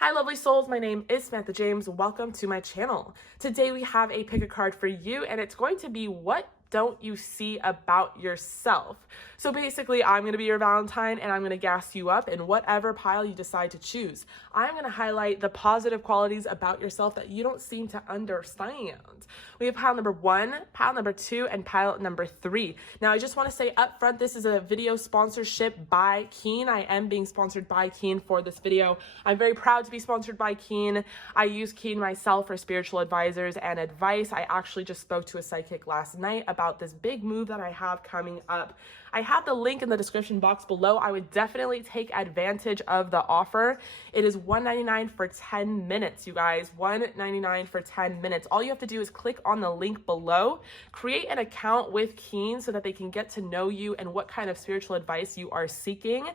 Hi lovely souls, my name is Samantha James. Welcome to my channel. Today we have a pick a card for you and it's going to be what don't you see about yourself. So basically I'm going to be your Valentine and I'm going to gas you up in whatever pile you decide to choose. I'm going to highlight the positive qualities about yourself that you don't seem to understand. We have pile number 1, pile number 2, and pile number 3. Now I just want to say up front, this is a video sponsorship by Keen. I am being sponsored by Keen for this video. I'm very proud to be sponsored by Keen. I use Keen myself for spiritual advisors and advice. I actually just spoke to a psychic last night about this big move that I have coming up. I have the link in the description box below. I would definitely take advantage of the offer. It is $1.99 for 10 minutes, you guys. $1.99 for 10 minutes. All you have to do is click on the link below, create an account with Keen so that they can get to know you and what kind of spiritual advice you are seeking,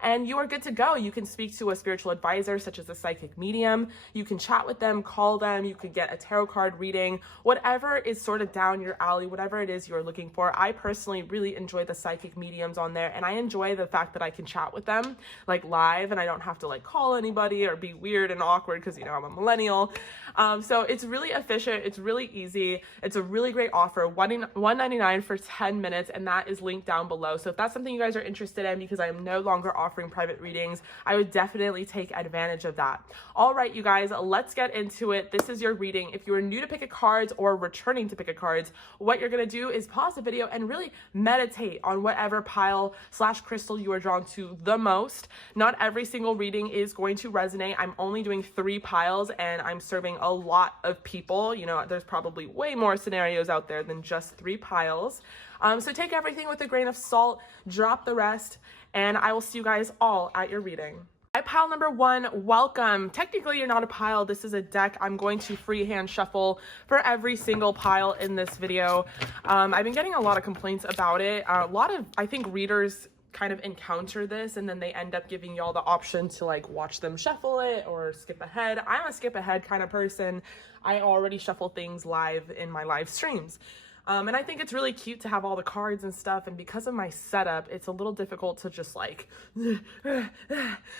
and you are good to go. You can speak to a spiritual advisor such as a psychic medium. You can chat with them, call them, you could get a tarot card reading, whatever is sort of down your alley, whatever it is you're looking for. I personally really enjoy the psychic mediums on there, and I enjoy the fact that I can chat with them like live and I don't have to like call anybody or be weird and awkward because, you know, I'm a millennial. So it's really efficient, it's really easy, it's a really great offer. $1.99 for 10 minutes, and that is linked down below. So if that's something you guys are interested in, because I am no longer offering private readings, I would definitely take advantage of that. All right, you guys, let's get into it. This is your reading. If you are new to pick a cards or returning to pick a cards, what you're gonna do is pause the video and really meditate on whatever pile / crystal you are drawn to the most. Not every single reading is going to resonate. I'm only doing 3 piles and I'm serving a lot of people. You know, there's probably way more scenarios out there than just 3 piles. So take everything with a grain of salt, drop the rest, and I will see you guys all at your reading. Pile number 1, welcome. Technically, you're not a pile. This is a deck. I'm going to freehand shuffle for every single pile in this video. I've been getting a lot of complaints about it. A lot of, I think, readers kind of encounter this and then they end up giving y'all the option to like watch them shuffle it or skip ahead. I'm a skip ahead kind of person. I already shuffle things live in my live streams. And I think it's really cute to have all the cards and stuff, and because of my setup, it's a little difficult to just like,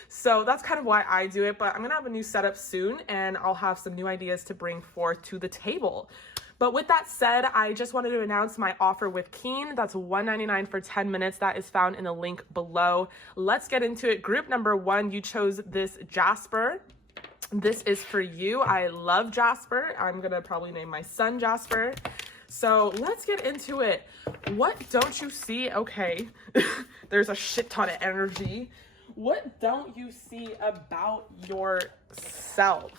so that's kind of why I do it, but I'm gonna have a new setup soon, and I'll have some new ideas to bring forth to the table. But with that said, I just wanted to announce my offer with Keen. That's $1.99 for 10 minutes. That is found in the link below. Let's get into it. Group number 1, you chose this Jasper. This is for you. I love Jasper. I'm gonna probably name my son Jasper. So let's get into it. What don't you see? Okay, there's a shit ton of energy. What don't you see about yourself?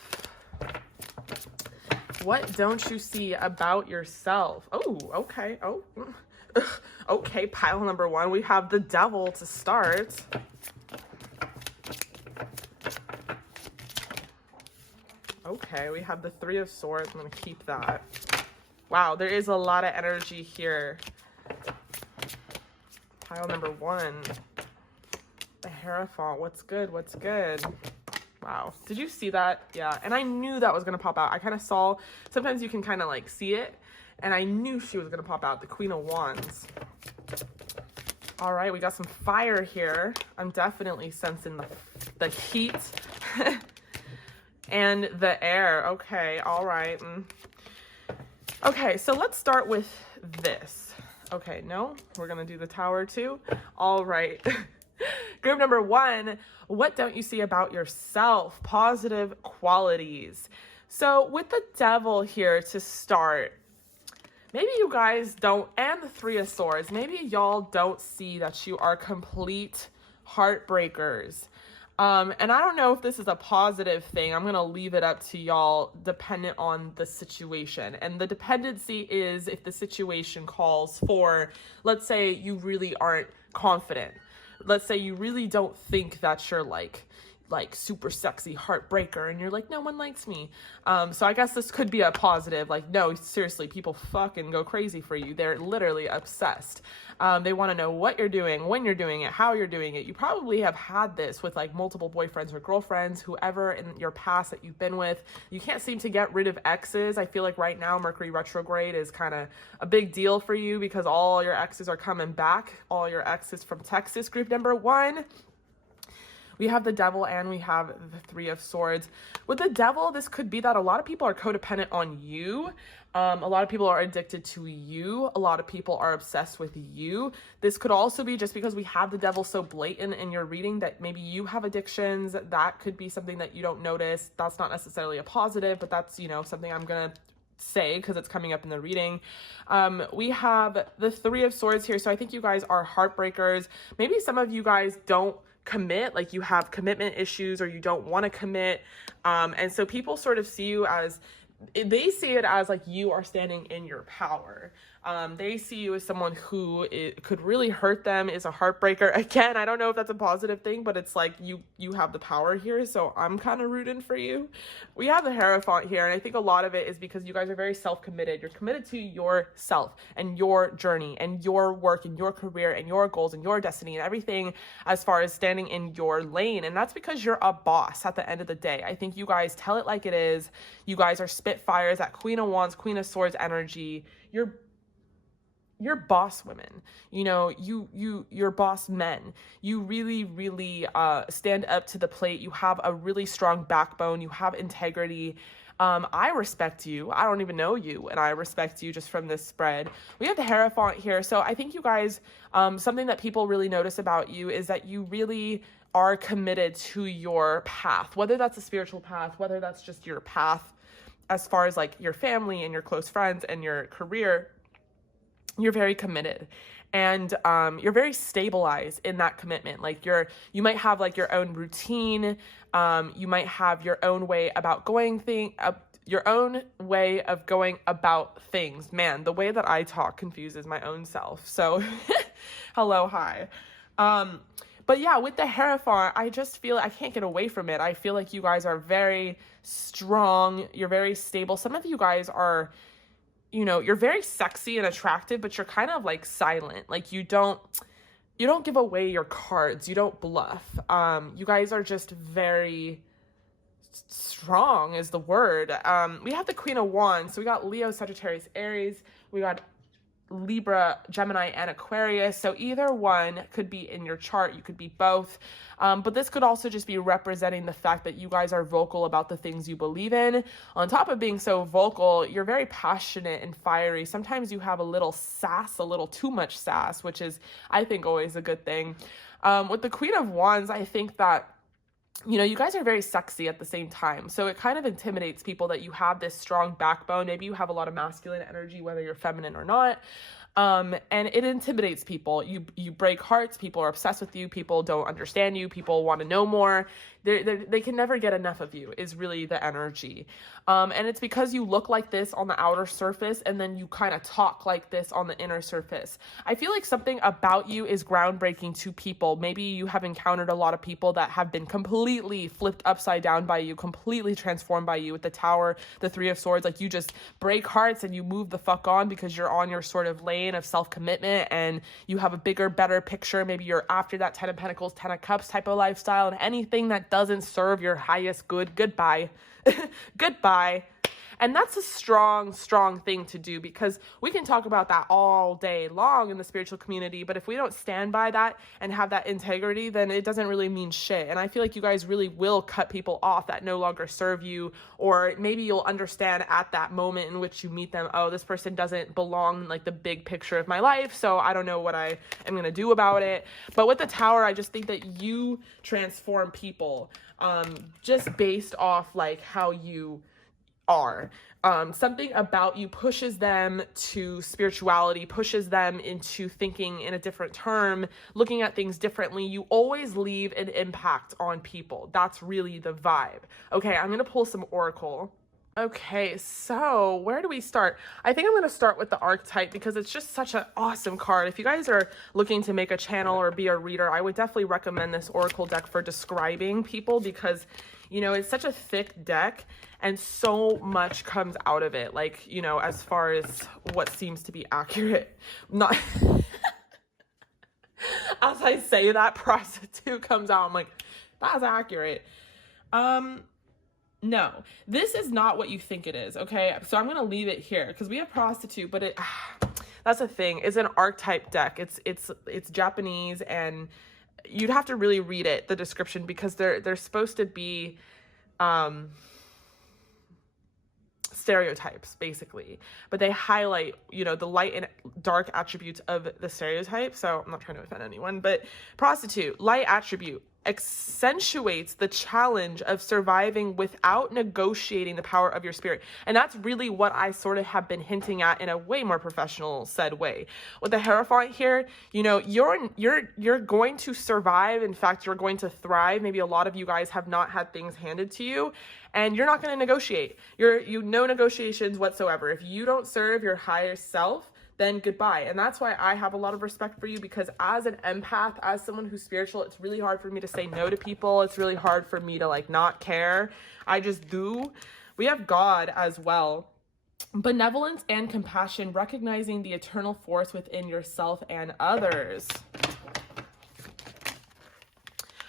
What don't you see about yourself? Oh, okay. Oh, okay. Pile number 1, we have the Devil to start. Okay, we have the 3 of Swords. I'm gonna keep that. Wow, there is a lot of energy here. Pile number 1. The Hierophant. What's good? What's good? Wow. Did you see that? Yeah. And I knew that was going to pop out. I kind of saw, sometimes you can kind of like see it. And I knew she was going to pop out. The Queen of Wands. All right. We got some fire here. I'm definitely sensing the heat and the air. Okay. All right. Okay, so let's start with this. Okay, no, we're gonna do the Tower too. All right. Group number 1, what don't you see about yourself? Positive qualities. So with the Devil here to start, maybe you guys don't, and the 3 of Swords, maybe y'all don't see that you are complete heartbreakers. And I don't know if this is a positive thing. I'm going to leave it up to y'all dependent on the situation. And the dependency is if the situation calls for, let's say you really aren't confident. Let's say you really don't think that you're like super sexy heartbreaker and you're like, no one likes me. So I guess this could be a positive, like, no, seriously, people fucking go crazy for you. They're literally obsessed. They want to know what you're doing, when you're doing it, how you're doing it. You probably have had this with like multiple boyfriends or girlfriends, whoever in your past that you've been with. You can't seem to get rid of exes. I feel like right now Mercury retrograde is kind of a big deal for you because all your exes are coming back. All your exes from Texas. Group number 1. We have the Devil and we have the Three of Swords. With the Devil, this could be that a lot of people are codependent on you. A lot of people are addicted to you. A lot of people are obsessed with you. This could also be just because we have the Devil so blatant in your reading that maybe you have addictions. That could be something that you don't notice. That's not necessarily a positive, but that's, you know, something I'm going to say because it's coming up in the reading. We have the Three of Swords here. So I think you guys are heartbreakers. Maybe some of you guys don't commit, like you have commitment issues or you don't want to commit. And so people sort of see you as, they see it as like you are standing in your power. They see you as someone who could really hurt them, is a heartbreaker. Again, I don't know if that's a positive thing, but it's like you have the power here, so I'm kind of rooting for you. We have the Hierophant here, and I think a lot of it is because you guys are very self-committed. You're committed to yourself and your journey and your work and your career and your goals and your destiny and everything as far as standing in your lane. And that's because you're a boss at the end of the day. I think you guys tell it like it is. You guys are spitfires, that Queen of Wands, Queen of Swords energy. You're boss women, you know, you're boss men. You really stand up to the plate. You have a really strong backbone. You have integrity. I respect you. I don't even know you, and I respect you just from this spread. We have the Hierophant here. So I think you guys, something that people really notice about you is that you really are committed to your path, whether that's a spiritual path, whether that's just your path as far as like your family and your close friends and your career. You're very committed, and you're very stabilized in that commitment. Like you might have like your own routine. You might have your own way about your own way of going about things. Man, the way that I talk confuses my own self. So hello, hi. But yeah, with the Hierophant, I just feel I can't get away from it. I feel like you guys are very strong. You're very stable. Some of you guys are, you know, you're very sexy and attractive, but you're kind of like silent. Like you don't give away your cards. You don't bluff. You guys are just very strong is the word. We have the Queen of Wands. So we got Leo, Sagittarius, Aries. We got Libra, Gemini, and Aquarius. So either one could be in your chart. You could be both. But this could also just be representing the fact that you guys are vocal about the things you believe in. On top of being so vocal, you're very passionate and fiery. Sometimes you have a little sass, a little too much sass, which is, I think, always a good thing. With the Queen of Wands, I think that, you know, you guys are very sexy at the same time. So it kind of intimidates people that you have this strong backbone. Maybe you have a lot of masculine energy, whether you're feminine or not. And it intimidates people. You break hearts. People are obsessed with you. People don't understand you. People want to know more. They can never get enough of you is really the energy. And it's because you look like this on the outer surface and then you kind of talk like this on the inner surface. I feel like something about you is groundbreaking to people. Maybe you have encountered a lot of people that have been completely flipped upside down by you, completely transformed by you with the Tower, the Three of Swords. Like you just break hearts and you move the fuck on because you're on your sort of lane of self-commitment and you have a bigger, better picture. Maybe you're after that 10 of Pentacles, 10 of Cups type of lifestyle, and anything that doesn't serve your highest good, goodbye. Goodbye. And that's a strong thing to do, because we can talk about that all day long in the spiritual community, but if we don't stand by that and have that integrity, then it doesn't really mean shit. And I feel like you guys really will cut people off that no longer serve you, or maybe you'll understand at that moment in which you meet them, oh, this person doesn't belong in like the big picture of my life, so I don't know what I am going to do about it. But with the Tower, I just think that you transform people just based off like how you are. Something about you pushes them to spirituality, pushes them into thinking in a different term, looking at things differently. You always leave an impact on people. That's really the vibe. Okay, I'm gonna pull some Oracle. Okay, so where do we start? I think I'm going to start with the Archtype because it's just such an awesome card. If you guys are looking to make a channel or be a reader, I would definitely recommend this Oracle deck for describing people, because, you know, it's such a thick deck and so much comes out of it. Like, you know, as far as what seems to be accurate. Not as I say that, prostitute comes out. I'm like, that's accurate. No, this is not what you think it is, okay? So I'm going to leave it here because we have prostitute, but that's the thing. It's an archetype deck. It's Japanese, and you'd have to really read it, the description, because they're supposed to be stereotypes basically, but they highlight, you know, the light and dark attributes of the stereotype. So I'm not trying to offend anyone, but prostitute, light attribute, accentuates the challenge of surviving without negotiating the power of your spirit. And that's really what I sort of have been hinting at in a way more professional said way. With the Hierophant here, you know, you're going to survive. In fact, you're going to thrive. Maybe a lot of you guys have not had things handed to you, and you're not going to negotiate. You no negotiations whatsoever. If you don't serve your higher self, then goodbye. And that's why I have a lot of respect for you, because as an empath, as someone who's spiritual, it's really hard for me to say no to people. It's really hard for me to like not care. I just do. We have God as well. Benevolence and compassion, recognizing the eternal force within yourself and others.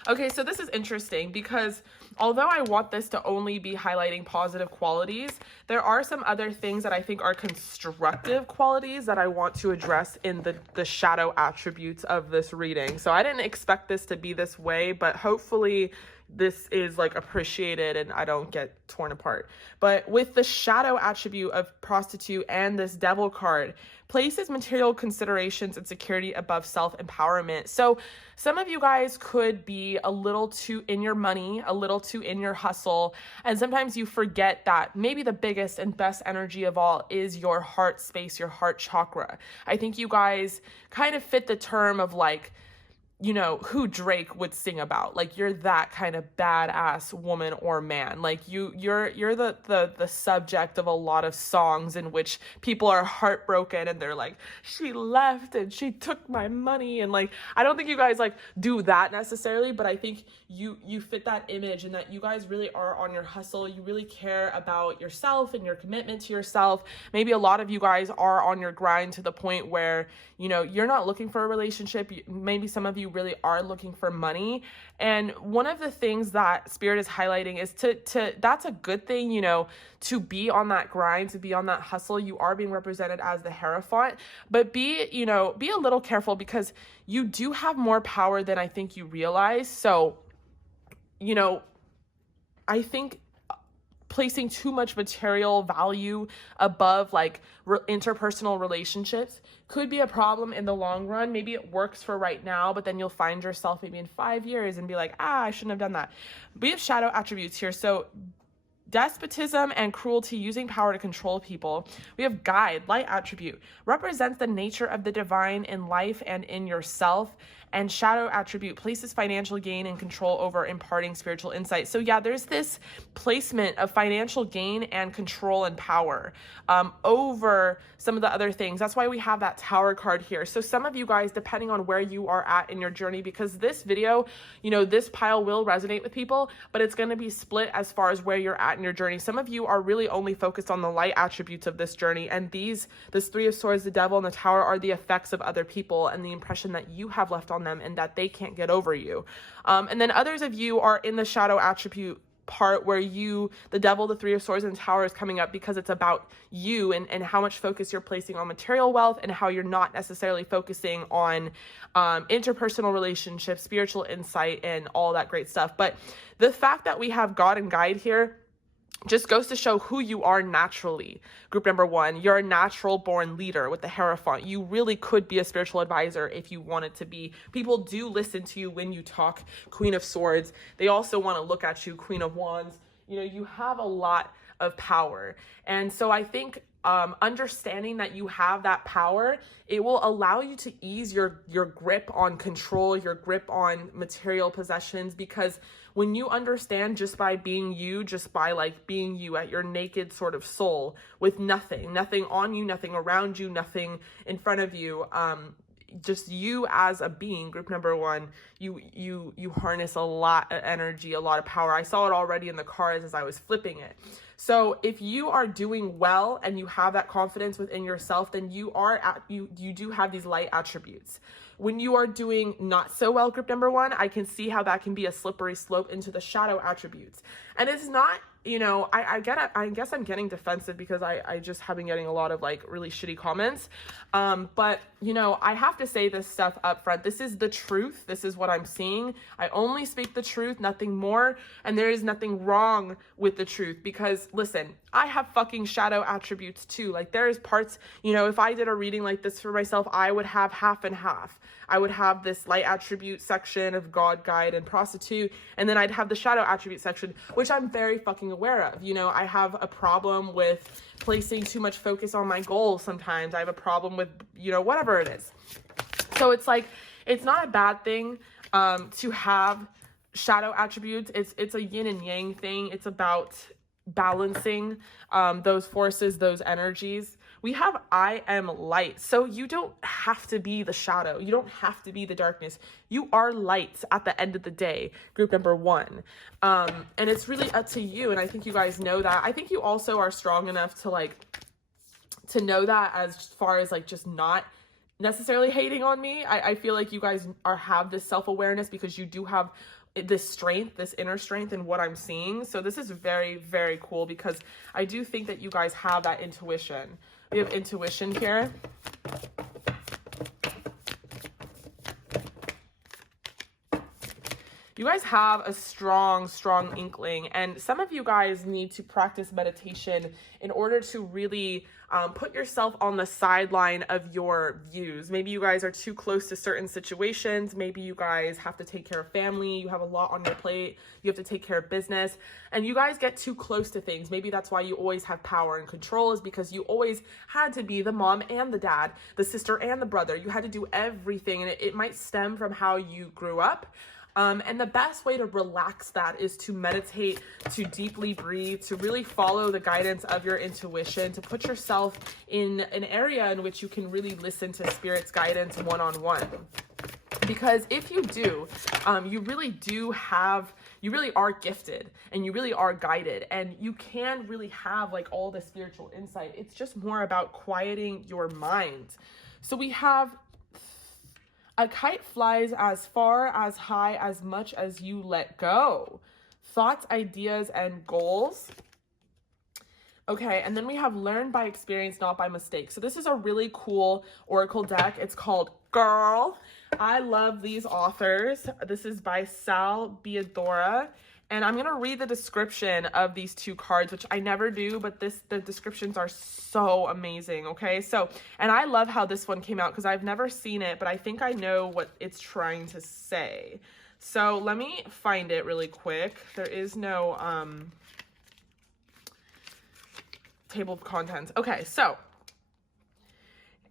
Okay, so this is interesting because although I want this to only be highlighting positive qualities, there are some other things that I think are constructive qualities that I want to address in the shadow attributes of this reading. So I didn't expect this to be this way, but hopefully this is like appreciated and I don't get torn apart. But with the shadow attribute of prostitute and this devil card, places material considerations and security above self-empowerment. So some of you guys could be a little too in your money, a little too in your hustle, and sometimes you forget that maybe the biggest and best energy of all is your heart space, your heart chakra. I think you guys kind of fit the term of like, you know, who Drake would sing about. Like, you're that kind of badass woman or man. Like you're the subject of a lot of songs in which people are heartbroken and they're like, she left and she took my money. And like, I don't think you guys like do that necessarily, but I think you fit that image, and that you guys really are on your hustle. You really care about yourself and your commitment to yourself. Maybe a lot of you guys are on your grind to the point where, you know, you're not looking for a relationship. Maybe some of you really are looking for money. And one of the things that Spirit is highlighting is to that's a good thing, you know, to be on that grind, to be on that hustle. You are being represented as the Hierophant, but be a little careful, because you do have more power than I think you realize. So, you know, I think placing too much material value above like interpersonal relationships could be a problem in the long run. Maybe it works for right now, but then you'll find yourself maybe in 5 years and be like, I shouldn't have done that. We have shadow attributes here. So despotism and cruelty, using power to control people. We have guide, light attribute, represents the nature of the divine in life and in yourself. And shadow attribute places financial gain and control over imparting spiritual insight. So yeah, there's this placement of financial gain and control and power over some of the other things. That's why we have that Tower card here. So some of you guys, depending on where you are at in your journey, because this video, you know, this pile will resonate with people, but it's going to be split as far as where you're at in your journey. Some of you are really only focused on the light attributes of this journey, and this Three of Swords, the Devil, and the Tower are the effects of other people and the impression that you have left on them and that they can't get over you. And then others of you are in the shadow attribute part where the Devil, the Three of Swords, and the Tower is coming up because it's about you and how much focus you're placing on material wealth and how you're not necessarily focusing on interpersonal relationships, spiritual insight, and all that great stuff. But the fact that we have God and Guide here just goes to show who you are naturally. Group number one, you're a natural born leader with the Hierophant. You really could be a spiritual advisor if you wanted to be. People do listen to you when you talk. Queen of Swords. They also want to look at you, Queen of Wands. You know, you have a lot of power. And so I think understanding that you have that power, it will allow you to ease your grip on control, your grip on material possessions, because when you understand just by being you, just by like being you at your naked sort of soul with nothing on you, nothing around you, nothing in front of you, just you as a being, group number one, you harness a lot of energy, a lot of power. I saw it already in the cards as I was flipping it. So if you are doing well and you have that confidence within yourself, then you do have these light attributes. When you are doing not so well, group number one, I can see how that can be a slippery slope into the shadow attributes. And it's not you know, I get it. I guess I'm getting defensive because I just have been getting a lot of like really shitty comments. But you know, I have to say this stuff up front. This is the truth. This is what I'm seeing. I only speak the truth, nothing more. And there is nothing wrong with the truth, because listen, I have fucking shadow attributes too. Like there's parts, you know, if I did a reading like this for myself, I would have half and half. I would have this light attribute section of God, guide, and prostitute, and then I'd have the shadow attribute section, which I'm very fucking aware of. You know, I have a problem with placing too much focus on my goals sometimes. I have a problem with, you know, whatever it is. So it's like, it's not a bad thing to have shadow attributes. It's a yin and yang thing. It's about balancing those forces, those energies. We have I am light. So you don't have to be the shadow. You don't have to be the darkness. You are light at the end of the day, group number 1. And it's really up to you. And I think you guys know that. I think you also are strong enough to like, to know that, as far as like just not necessarily hating on me. I feel like you guys have this self-awareness because you do have this strength, this inner strength in what I'm seeing. So this is very, very cool, because I do think that you guys have that intuition. We have intuition here. You guys have a strong, strong inkling, and some of you guys need to practice meditation in order to really put yourself on the sideline of your views. Maybe you guys are too close to certain situations. Maybe you guys have to take care of family. You have a lot on your plate. You have to take care of business, and you guys get too close to things. Maybe that's why you always have power and control, is because you always had to be the mom and the dad, the sister and the brother. You had to do everything, and it might stem from how you grew up. And the best way to relax that is to meditate, to deeply breathe, to really follow the guidance of your intuition, to put yourself in an area in which you can really listen to Spirit's guidance one-on-one. Because if you do, you really are gifted, and you really are guided, and you can really have like all the spiritual insight. It's just more about quieting your mind. So we have: a kite flies as far, as high, as much as you let go. Thoughts, ideas, and goals. Okay, and then we have learn by experience, not by mistake. So this is a really cool oracle deck. It's called Gurl. I love these authors. This is by Sal Biadora. And I'm going to read the description of these two cards, which I never do, but the descriptions are so amazing, okay? So, and I love how this one came out because I've never seen it, but I think I know what it's trying to say. So let me find it really quick. There is no table of contents. Okay, so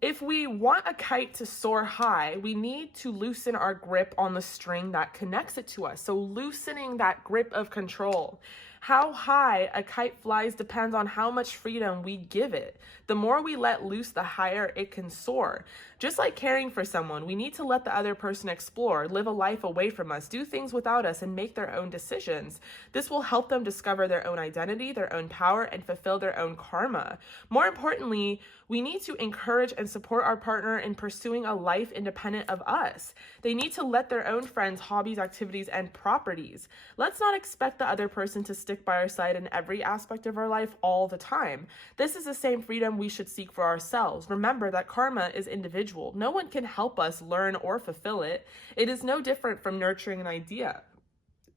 if we want a kite to soar high, we need to loosen our grip on the string that connects it to us. So loosening that grip of control. How high a kite flies depends on how much freedom we give it. The more we let loose, the higher it can soar. Just like caring for someone, we need to let the other person explore, live a life away from us, do things without us, and make their own decisions. This will help them discover their own identity, their own power, and fulfill their own karma. More importantly, we need to encourage and support our partner in pursuing a life independent of us. They need to let their own friends, hobbies, activities, and properties. Let's not expect the other person to stick by our side in every aspect of our life all the time. This is the same freedom we should seek for ourselves. Remember that karma is individual. No one can help us learn or fulfill it. It is no different from nurturing an idea.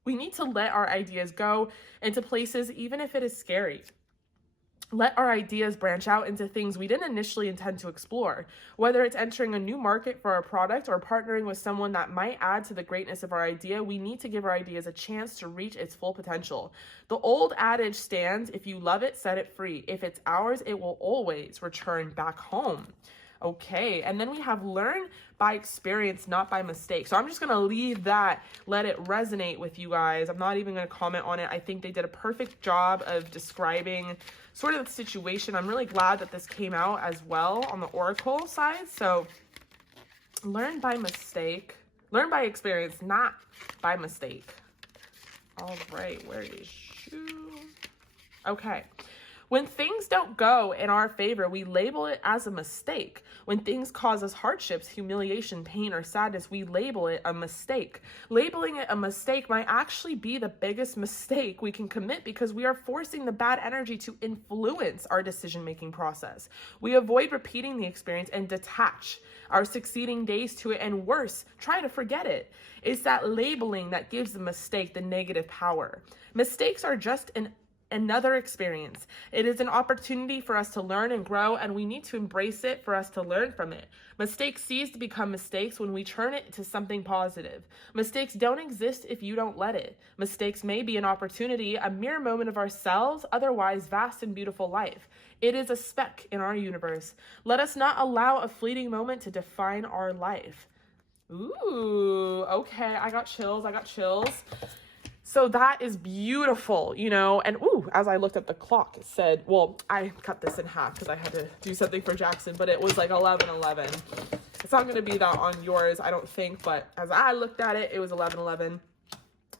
We need to let our ideas go into places, even if it is scary. Let our ideas branch out into things we didn't initially intend to explore. Whether it's entering a new market for our product or partnering with someone that might add to the greatness of our idea, we need to give our ideas a chance to reach its full potential. The old adage stands: if you love it, set it free. If it's ours, it will always return back home. Okay, and then we have learn by experience, not by mistake. So I'm just going to leave that, let it resonate with you guys. I'm not even going to comment on it. I think they did a perfect job of describing sort of the situation. I'm really glad that this came out as well on the oracle side. So learn by mistake, learn by experience, not by mistake. All right, where is you? Okay. When things don't go in our favor, we label it as a mistake. When things cause us hardships, humiliation, pain, or sadness, we label it a mistake. Labeling it a mistake might actually be the biggest mistake we can commit because we are forcing the bad energy to influence our decision-making process. We avoid repeating the experience and detach our succeeding days to it, and worse, try to forget it. It's that labeling that gives the mistake the negative power. Mistakes are just another experience. It is an opportunity for us to learn and grow, and we need to embrace it for us to learn from it. Mistakes cease to become mistakes when we turn it into something positive. Mistakes don't exist if you don't let it. Mistakes may be an opportunity, a mere moment of ourselves, otherwise vast and beautiful life. It is a speck in our universe. Let us not allow a fleeting moment to define our life. Ooh, okay, I got chills. So that is beautiful, you know, and ooh, as I looked at the clock, it said, well, I cut this in half because I had to do something for Jaxson, but it was like 11:11. It's not going to be that on yours, I don't think, but as I looked at it, it was 11:11.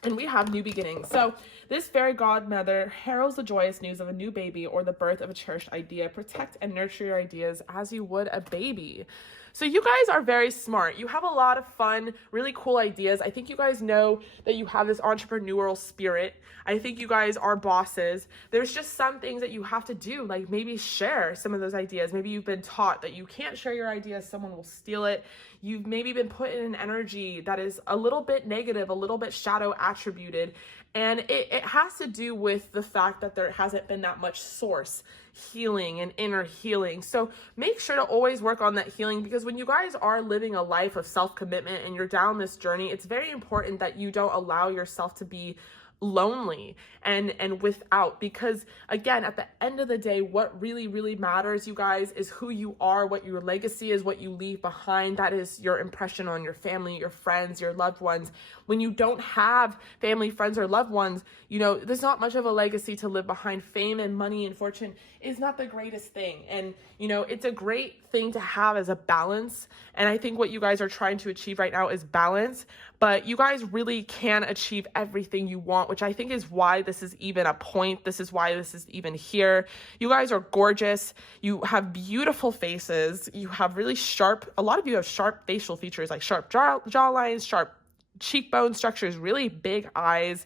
And we have new beginnings. So this fairy godmother heralds the joyous news of a new baby or the birth of a cherished idea. Protect and nurture your ideas as you would a baby. So you guys are very smart. You have a lot of fun, really cool ideas. I think you guys know that you have this entrepreneurial spirit. I think you guys are bosses. There's just some things that you have to do, like maybe share some of those ideas. Maybe you've been taught that you can't share your ideas, someone will steal it. You've maybe been put in an energy that is a little bit negative, a little bit shadow attributed. And it has to do with the fact that there hasn't been that much source healing and inner healing. So make sure to always work on that healing, because when you guys are living a life of self-commitment and you're down this journey, it's very important that you don't allow yourself to be lonely and without, because again, at the end of the day, what really matters, you guys, is who you are, what your legacy is, what you leave behind. That is your impression on your family, your friends, your loved ones. When you don't have family, friends, or loved ones, you know, there's not much of a legacy to live behind. Fame and money and fortune is not the greatest thing. And, you know, it's a great thing to have as a balance. And I think what you guys are trying to achieve right now is balance, but you guys really can achieve everything you want, which I think is why this is even a point. This is why this is even here. You guys are gorgeous. You have beautiful faces. You have really sharp, a lot of you have sharp facial features, like sharp jaw lines, sharp cheekbone structures, really big eyes,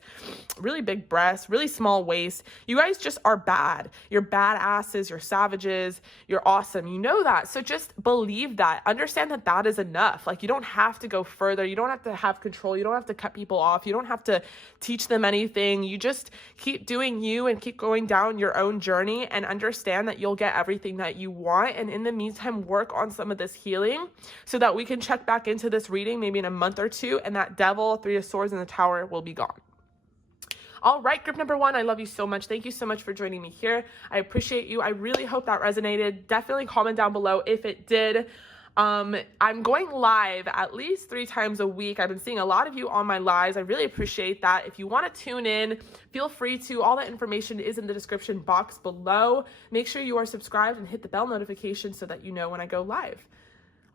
really big breasts, really small waist. You guys just are bad. You're badasses, you're savages, you're awesome. You know that. So just believe that. Understand that that is enough. Like, you don't have to go further. You don't have to have control. You don't have to cut people off. You don't have to teach them anything. You just keep doing you and keep going down your own journey, and understand that you'll get everything that you want. And in the meantime, work on some of this healing so that we can check back into this reading maybe in a month or two, and that Devil, Three of Swords, and the Tower will be gone. All right, group number one, I love you so much. Thank you so much for joining me here. I appreciate you. I really hope that resonated. Definitely comment down below if it did. I'm going live at least 3 times a week. I've been seeing a lot of you on my lives. I really appreciate that. If you want to tune in, feel free to. All that information is in the description box below. Make sure you are subscribed and hit the bell notification so that you know when I go live.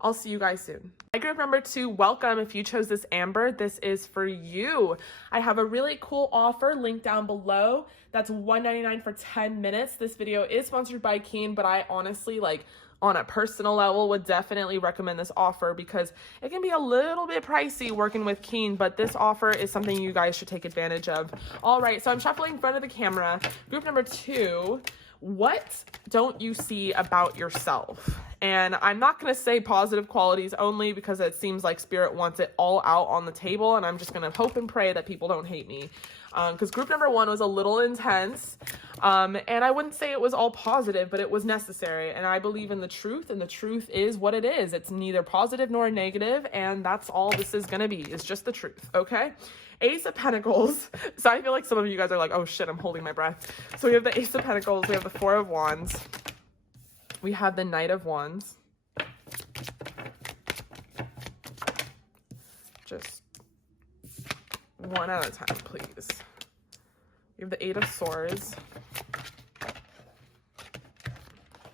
I'll see you guys soon. Hi, group number 2, welcome. If you chose this Amber, this is for you. I have a really cool offer linked down below. That's $1.99 for 10 minutes. This video is sponsored by Keen, but I honestly, like, on a personal level, would definitely recommend this offer because it can be a little bit pricey working with Keen, but this offer is something you guys should take advantage of. All right, so I'm shuffling in front of the camera. Group number 2, what don't you see about yourself? And I'm not going to say positive qualities only because it seems like Spirit wants it all out on the table, and I'm just going to hope and pray that people don't hate me. Because group number 1 was a little intense, and I wouldn't say it was all positive, but it was necessary. And I believe in the truth, and the truth is what it is. It's neither positive nor negative, and that's all this is going to be, is just the truth, okay? Ace of Pentacles. So I feel like some of you guys are like, oh shit, I'm holding my breath. So we have the Ace of Pentacles, we have the Four of Wands, we have the Knight of Wands. Just one at a time, please. We have the Eight of Swords.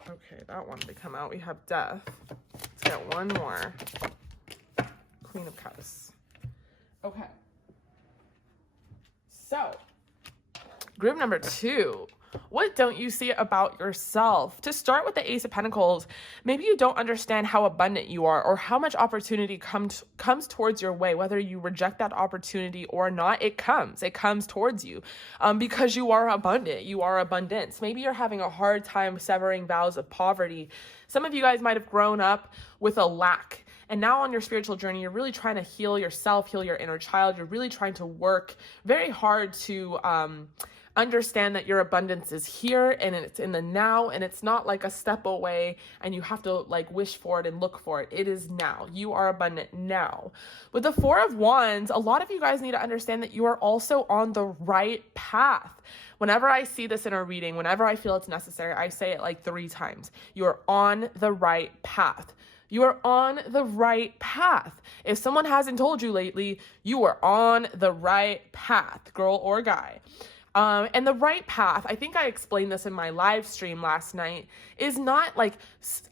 Okay, that one did come out. We have Death. Let's get one more. Queen of Cups. Okay. So, group number 2. What don't you see about yourself? To start with the Ace of Pentacles, maybe you don't understand how abundant you are or how much opportunity comes towards your way. Whether you reject that opportunity or not, it comes towards you because you are abundant. You are abundance. Maybe you're having a hard time severing vows of poverty. Some of you guys might have grown up with a lack. And now on your spiritual journey, you're really trying to heal yourself, heal your inner child. You're really trying to work very hard to understand that your abundance is here and it's in the now, and it's not like a step away and you have to like wish for it and look for it. It is now. You are abundant now. With the Four of Wands, a lot of you guys need to understand that you are also on the right path. Whenever I see this in a reading, whenever I feel it's necessary, I say it like 3 times. You are on the right path. You are on the right path. If someone hasn't told you lately, you are on the right path, girl or guy. And the right path, I think I explained this in my live stream last night, is not like,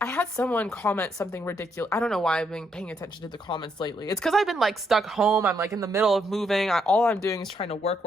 I had someone comment something ridiculous. I don't know why I've been paying attention to the comments lately. It's because I've been like stuck home. I'm like in the middle of moving. All I'm doing is trying to work.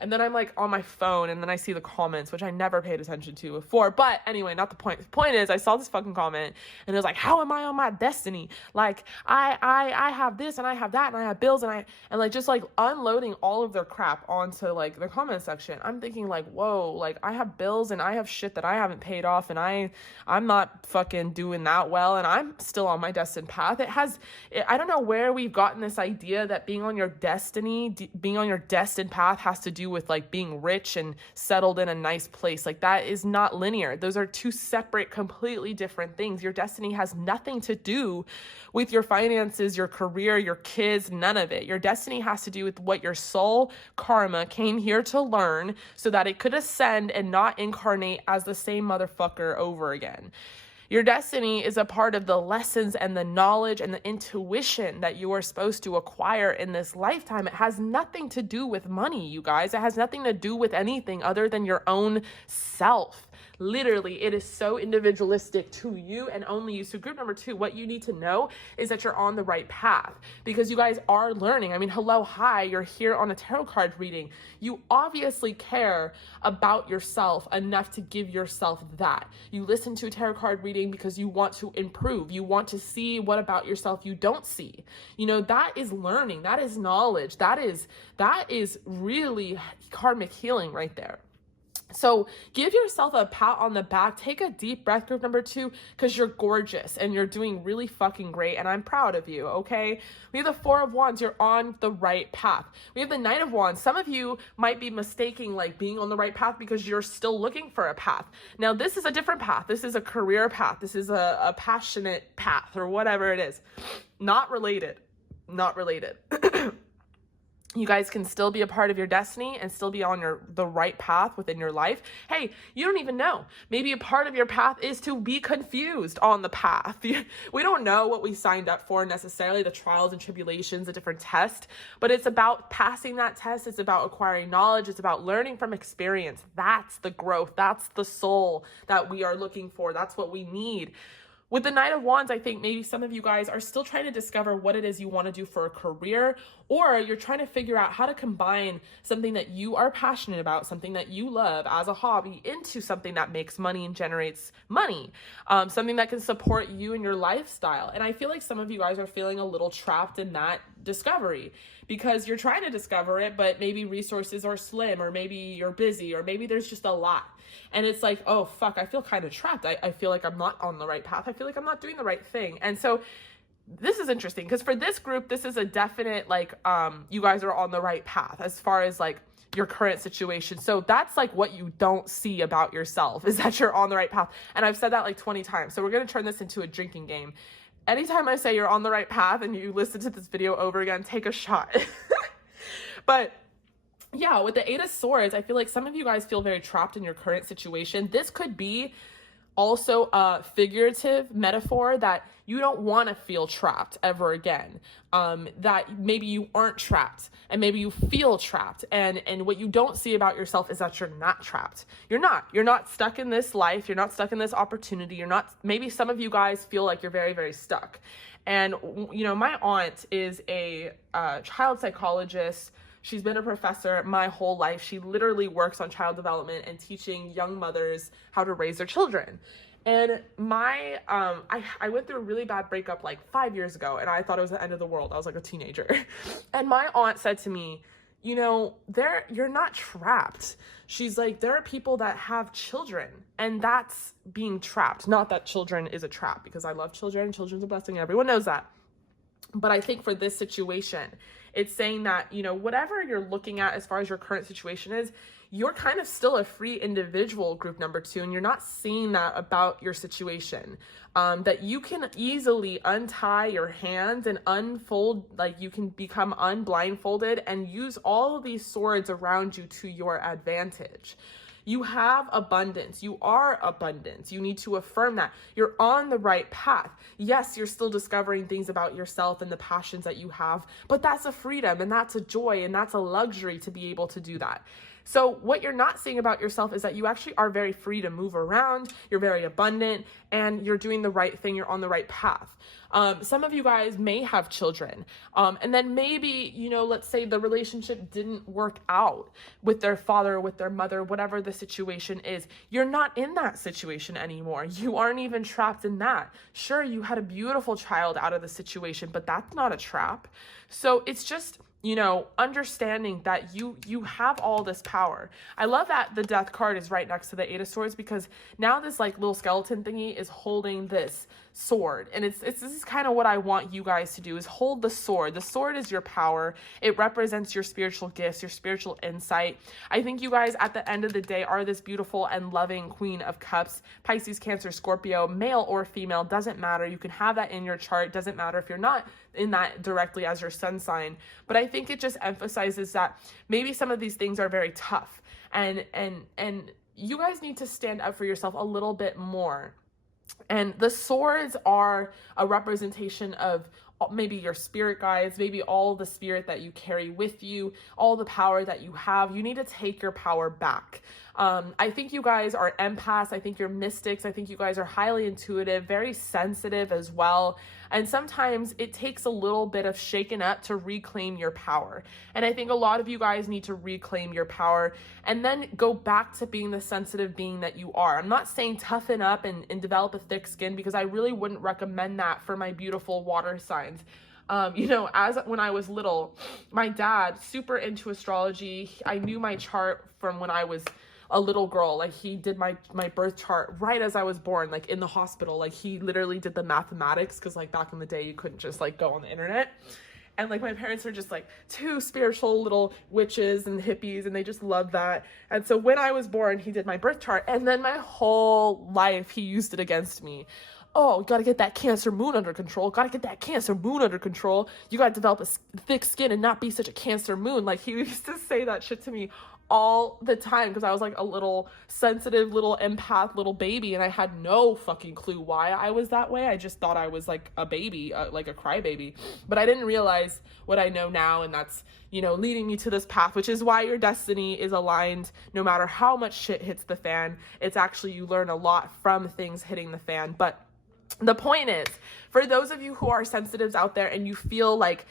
And then I'm like on my phone and then I see the comments, which I never paid attention to before. But anyway, not the point. The point is I saw this fucking comment and it was like, how am I on my destiny? Like I have this and I have that and I have bills and like just like unloading all of their crap onto like the comment section. I'm thinking like, whoa, like I have bills and I have shit that I haven't paid off and I'm not fucking doing that well and I'm still on my destined path. I don't know where we've gotten this idea that being on your destiny, being on your destined path has to do with like being rich and settled in a nice place. Like that is not linear. Those are 2 separate, completely different things. Your destiny has nothing to do with your finances, your career, your kids, none of it. Your destiny has to do with what your soul karma came here to learn so that it could ascend and not incarnate as the same motherfucker over again. Your destiny is a part of the lessons and the knowledge and the intuition that you are supposed to acquire in this lifetime. It has nothing to do with money, you guys. It has nothing to do with anything other than your own self. Literally, it is so individualistic to you and only you. So group number 2, what you need to know is that you're on the right path because you guys are learning. I mean, hello, hi, you're here on a tarot card reading. You obviously care about yourself enough to give yourself that. You listen to a tarot card reading because you want to improve. You want to see what about yourself you don't see. You know, that is learning. That is knowledge. That is really karmic healing right there. So give yourself a pat on the back, take a deep breath, group number 2, because you're gorgeous and you're doing really fucking great and I'm proud of you, okay? We have the Four of Wands, you're on the right path. We have the Knight of Wands. Some of you might be mistaking like being on the right path because you're still looking for a path. Now this is a different path. This is a career path. This is a passionate path or whatever it is. Not related. You guys can still be a part of your destiny and still be on the right path within your life. Hey, you don't even know. Maybe a part of your path is to be confused on the path. We don't know what we signed up for necessarily, the trials and tribulations, the different tests, but it's about passing that test. It's about acquiring knowledge. It's about learning from experience. That's the growth. That's the soul that we are looking for. That's what we need. With the Knight of Wands, I think maybe some of you guys are still trying to discover what it is you want to do for a career, or you're trying to figure out how to combine something that you are passionate about, something that you love as a hobby, into something that makes money and generates money, something that can support you and your lifestyle. And I feel like some of you guys are feeling a little trapped in that discovery because you're trying to discover it, but maybe resources are slim, or maybe you're busy, or maybe there's just a lot. And it's like, oh, fuck, I feel kind of trapped. I feel like I'm not on the right path. I feel like I'm not doing the right thing. And so this is interesting because for this group, this is a definite, like, you guys are on the right path as far as like your current situation. So that's like what you don't see about yourself, is that you're on the right path. And I've said that like 20 times. So we're going to turn this into a drinking game. Anytime I say you're on the right path and you listen to this video over again, take a shot. But yeah, with the 8 of Swords, I feel like some of you guys feel very trapped in your current situation. This could be also a figurative metaphor that you don't want to feel trapped ever again. That maybe you aren't trapped and maybe you feel trapped. And what you don't see about yourself is that you're not trapped. You're not stuck in this life. You're not stuck in this opportunity. Maybe some of you guys feel like you're very, very stuck. And, you know, my aunt is a child psychologist She's been a professor my whole life. She literally works on child development and teaching young mothers how to raise their children. And I went through a really bad breakup like 5 years ago, and I thought it was the end of the world. I was like a teenager. And my aunt said to me, you know, you're not trapped. She's like, there are people that have children, and that's being trapped. Not that children is a trap, because I love children. Children's a blessing. Everyone knows that. But I think for this situation, it's saying that, you know, whatever you're looking at as far as your current situation is, you're kind of still a free individual, group number 2, and you're not seeing that about your situation. That you can easily untie your hands and unfold, like you can become unblindfolded and use all of these swords around you to your advantage. You have abundance. You are abundance. You need to affirm that. You're on the right path. Yes, you're still discovering things about yourself and the passions that you have, but that's a freedom and that's a joy and that's a luxury to be able to do that. So what you're not seeing about yourself is that you actually are very free to move around, you're very abundant, and you're doing the right thing, you're on the right path. Some of you guys may have children, and then maybe, you know, let's say the relationship didn't work out with their father, with their mother, whatever the situation is. You're not in that situation anymore. You aren't even trapped in that. Sure, you had a beautiful child out of the situation, but that's not a trap. So it's just, you know, understanding that you have all this power. I love that the Death card is right next to the 8 of Swords, because now this like little skeleton thingy is holding this sword. And this is kind of what I want you guys to do, is hold the sword. The sword is your power. It represents your spiritual gifts, your spiritual insight. I think you guys at the end of the day are this beautiful and loving Queen of Cups. Pisces, Cancer, Scorpio, male or female, doesn't matter. You can have that in your chart. Doesn't matter if you're not in that directly as your sun sign. But I think it just emphasizes that maybe some of these things are very tough, and you guys need to stand up for yourself a little bit more. And the swords are a representation of maybe your spirit guides, maybe all the spirit that you carry with you, all the power that you have. You need to take your power back. I think you guys are empaths. I think you're mystics. I think you guys are highly intuitive, very sensitive as well. And sometimes it takes a little bit of shaking up to reclaim your power. And I think a lot of you guys need to reclaim your power and then go back to being the sensitive being that you are. I'm not saying toughen up and develop a thick skin, because I really wouldn't recommend that for my beautiful water signs. You know, when I was little, my dad, super into astrology. I knew my chart from when I was a little girl. Like, he did my birth chart right as I was born, like in the hospital. Like, he literally did the mathematics, because like back in the day you couldn't just like go on the internet. And like my parents are just like two spiritual little witches and hippies, and they just love that. And so when I was born, he did my birth chart, and then my whole life he used it against me. Oh, got to get that Cancer moon under control. Got to get that Cancer moon under control. You got to develop a thick skin and not be such a Cancer moon. Like, he used to say that shit to me all the time, because I was like a little sensitive little empath little baby, and I had no fucking clue why I was that way. I just thought I was like a baby, like a crybaby, but I didn't realize what I know now, and that's, you know, leading me to this path, which is why your destiny is aligned no matter how much shit hits the fan. It's actually, you learn a lot from things hitting the fan. But the point is, for those of you who are sensitives out there and you feel like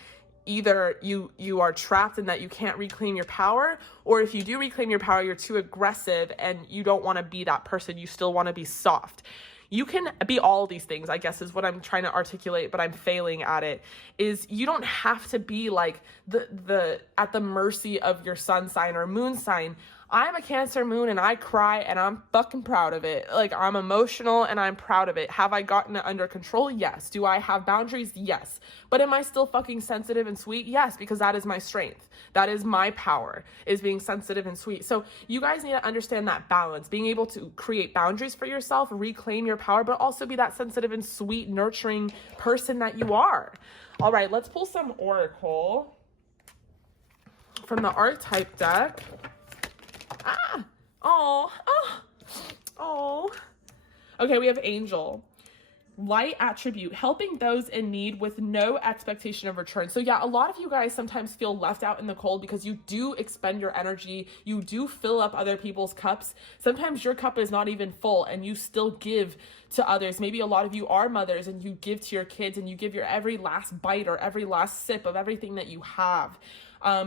either you are trapped in that you can't reclaim your power, or if you do reclaim your power, you're too aggressive and you don't want to be that person, you still want to be soft. You can be all these things, I guess, is what I'm trying to articulate, but I'm failing at it. Is you don't have to be like the at the mercy of your sun sign or moon sign. I'm a Cancer moon and I cry and I'm fucking proud of it. Like, I'm emotional and I'm proud of it. Have I gotten it under control? Yes. Do I have boundaries? Yes. But am I still fucking sensitive and sweet? Yes, because that is my strength. That is my power, is being sensitive and sweet. So you guys need to understand that balance, being able to create boundaries for yourself, reclaim your power, but also be that sensitive and sweet, nurturing person that you are. All right, let's pull some Oracle from the Archtype deck. Okay, we have Angel. Light attribute, helping those in need with no expectation of return. So yeah, a lot of you guys sometimes feel left out in the cold because you do expend your energy. You do fill up other people's cups. Sometimes your cup is not even full and you still give to others. Maybe a lot of you are mothers and you give to your kids and you give your every last bite or every last sip of everything that you have.